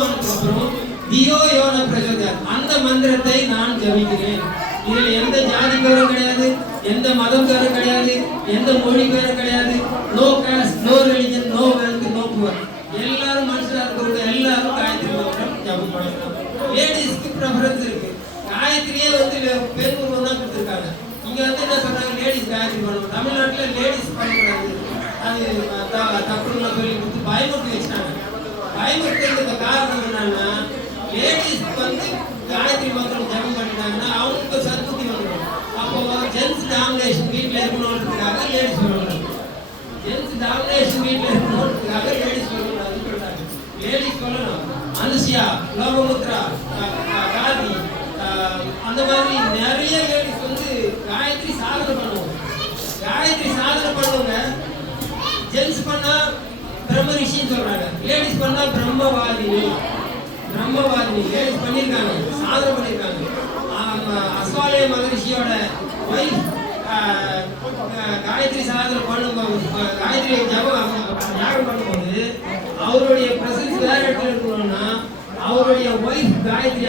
உருவானதுக்கு அப்புறம் தியோ யோன பிரச்சோதயாத் அந்த மந்திரத்தை நான் ஜபிக்கிறேன். இதில் எந்த ஜாதி பேரும் கிடையாது, எந்த மதம் பேரும் கிடையாது, எந்த மொழி பேரும் கிடையாது. No caste, no religion, no wealth, no poor. எல்லாரும் மனுஷனா இருக்கிறவங்க எல்லாரும் காயத்ரி மந்திரம் ஜபம் பண்ணலாம். லேடிஸ்க்கு ப்ரெஃபரன்ஸ் இருக்கு. காயத்ரியே பெண் உருவம் தான் கொடுத்துருக்காங்க. இங்க என்ன சொல்றாங்க, லேடிஸ் காயத்ரி பண்ணணும். தமிழ்நாட்டில் லேடிஸ் பண்ணக்கூடாது, அது தப்புன்னு சொல்லி கொடுத்து பயமுறுத்தி வச்சுட்டாங்க. பயமுறுத்துறதுக்கு காரணம் என்னன்னா, லேடிஸ் காயத்ரி மந்திரம் ஜபம் பண்ணிட்டாங்கன்னா அவங்களுக்கு சத்துத்தி வந்துடும். அப்போ ஜென்ஸ் டாமினேஷன் வீட்டில் இருக்கணுன்றதுக்காக லேடிஸ் சொல்லணும். ஜென்ஸ் டாமினேஷன் வீட்டில் இருக்கணுன்றதுக்காக லேடிஸ் சொல்லணும். அது சொல்றாங்க. லேடிஸ் சொல்லணும். அனுசியா, லோகமுத்ரா, காதி, அந்த மாதிரி நிறைய லேடிஸ் காயத்ரி சாதனை பண்ணுவோம். காயத்ரி சாதனை பண்ணுவாங்க. ஜென்ஸ் பண்ணா பிரம்ம ரிஷின்னு சொல்றாங்க, லேடிஸ் பண்ணா பிரம்மவாதினி. பிரம்மவாதினி லேடிஸ் பண்ணியிருக்காங்க, சாதனை பண்ணியிருக்காங்க. அஸ்வாலய மகரிஷியோட ஒய்ஃப் காயத்ரி சாதனை பண்ணும்போது, காயத்ரி யாகம் பண்ணும்போது அவருடைய பிரசன்ஸ் வேற இடத்துல இருக்கணும்னா அவருடைய ஒய்ஃப் காயத்ரி